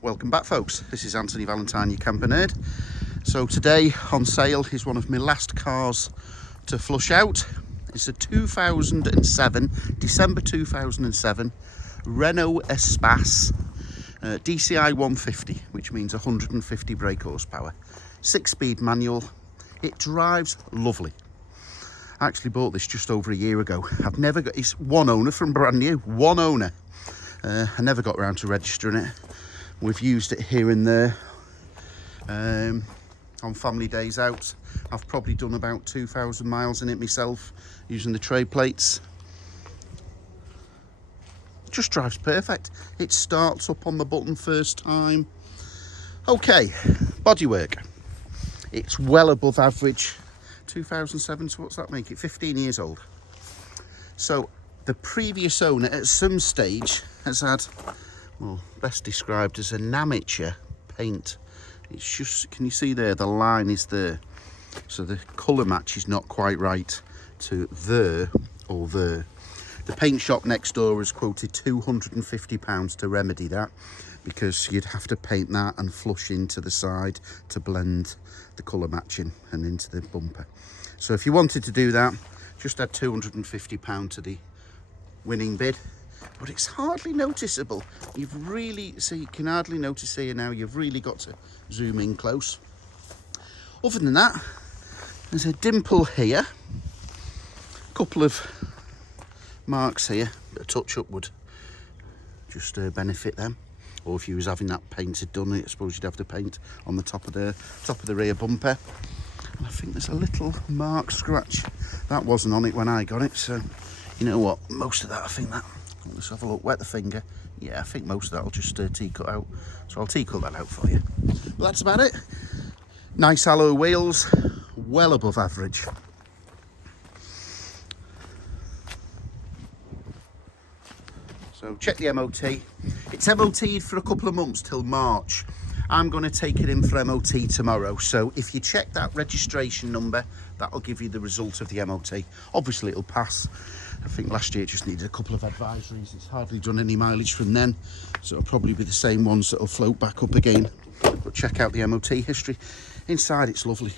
Welcome back, folks. This is Anthony Valentine, your camper nerd. So today on sale is one of my last cars to flush out. It's a 2007, December 2007 Renault Espace DCI 150, which means 150 brake horsepower. 6-speed manual. It drives lovely. I actually bought this just over a year ago. I've never got, it's one owner from brand new, one owner. I never got around to registering it. We've used it here and there on family days out. I've probably done about 2,000 miles in it myself using the tray plates. It just drives perfect. It starts up on the button first time. Okay, bodywork. It's well above average. 2007, so what's that make it? 15 years old. So the previous owner at some stage has had, well, best described as an amateur paint. It's just, can you see there, the line is there, so the colour match is not quite right to there or there. The paint shop next door has quoted £250 to remedy that, because you'd have to paint that and flush into the side to blend the colour matching and into the bumper. So if you wanted to do that, just add £250 to the winning bid. But it's hardly noticeable. You've really, so you can hardly notice here now, you've really got to zoom in close. Other than that, there's a dimple here, a couple of marks here, a touch-up would just benefit them. Or if you was having that painted done, I suppose you'd have to paint on the top of the rear bumper. And I think there's a little mark scratch. That wasn't on it when I got it, so you know what, most of that, I think that, let's have a look, wet the finger. Yeah, I think most of that I'll just T-cut out. So I'll T-cut that out for you. But that's about it. Nice alloy wheels, well above average. So check the MOT. It's MOT'd for a couple of months till March. I'm going to take it in for MOT tomorrow. So if you check that registration number, that'll give you the result of the MOT. Obviously it'll pass. I think last year it just needed a couple of advisories. It's hardly done any mileage from then. So it'll probably be the same ones that'll float back up again. But check out the MOT history. Inside it's lovely.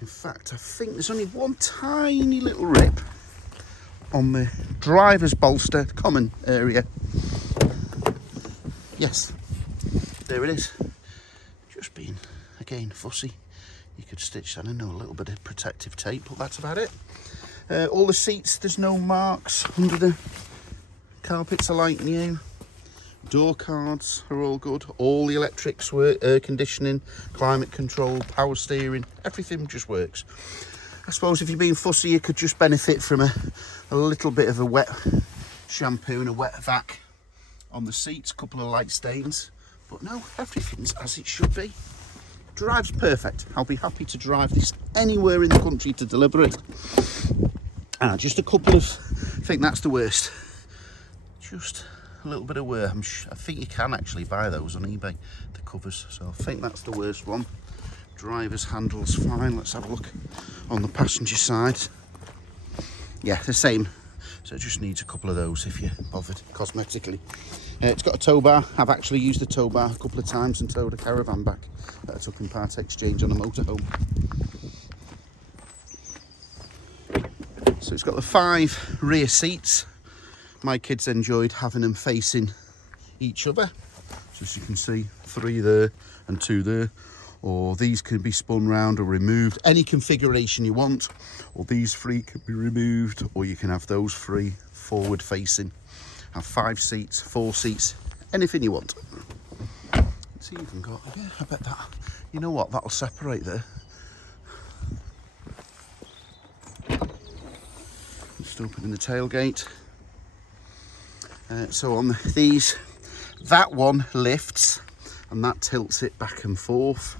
In fact, I think there's only one tiny little rip on the driver's bolster, common area. Yes, there it is. Just being, again, fussy. You could stitch that in, a little bit of protective tape, but that's about it. All the seats, there's no marks under the carpets are like new. Door cards are all good. All the electrics work, air conditioning, climate control, power steering, everything just works. I suppose if you're being fussy, you could just benefit from a little bit of a wet shampoo and a wet vac on the seats, a couple of light stains. But no, everything's as it should be. Drives perfect. I'll be happy to drive this anywhere in the country to deliver it. Just a couple of, I think that's the worst. Just a little bit of wear. I think you can actually buy those on eBay, the covers. So I think that's the worst one. Driver's handle's fine. Let's have a look on the passenger side. Yeah, the same. So it just needs a couple of those if you're bothered cosmetically. It's got a tow bar. I've actually used the tow bar a couple of times and towed a caravan back that I took in part exchange on a motorhome. So it's got the 5 rear seats. My kids enjoyed having them facing each other. So as you can see, 3 there and 2 there. Or these can be spun round or removed, any configuration you want. Or these 3 can be removed, or you can have those 3 forward facing. Have 5 seats, 4 seats, anything you want. It's even got, yeah, I bet that, you know what, that'll separate there. Just opening the tailgate. So on these, that one lifts and that tilts it back and forth.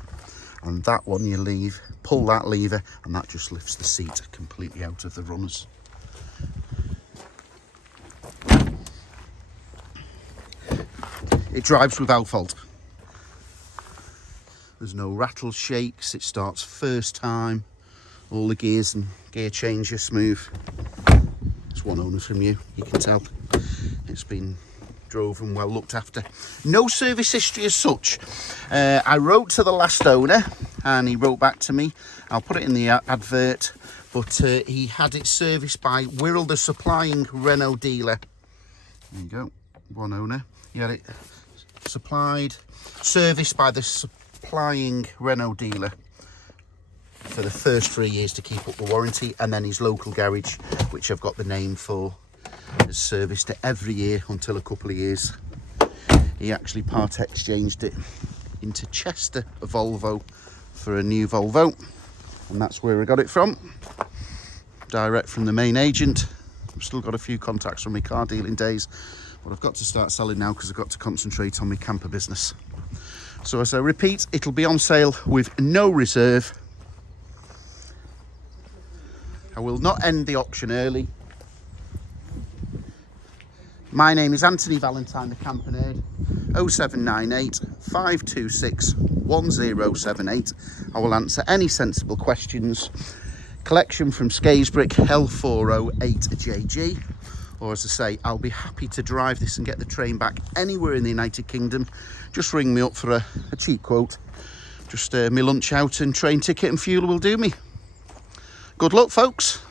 And that one you pull that lever and that just lifts the seat completely out of the runners. It drives without fault. There's no rattle shakes, it starts first time. All the gears and gear change are smooth. It's one owner from you can tell. It's been drove and well looked after. No service history as such. I wrote to the last owner and he wrote back to me. I'll put it in the advert, but he had it serviced by Wirral, the supplying Renault dealer. There you go, one owner. He had it serviced by the supplying Renault dealer for the first 3 years to keep up the warranty, and then his local garage, which I've got the name for, has serviced it every year until a couple of years. He actually part exchanged it into Chester, a Volvo, for a new Volvo, and that's where I got it from, direct from the main agent. I've still got a few contacts from my car dealing days, but I've got to start selling now because I've got to concentrate on my camper business. So as I repeat, it'll be on sale with no reserve. I will not end the auction early. My name is Anthony Valentine, the Camper Nerd. 0798 526 1078. I will answer any sensible questions. Collection from Skaysbrick L408JG. Or as I say, I'll be happy to drive this and get the train back anywhere in the United Kingdom. Just ring me up for a cheap quote. Just my lunch out and train ticket and fuel will do me. Good luck, folks.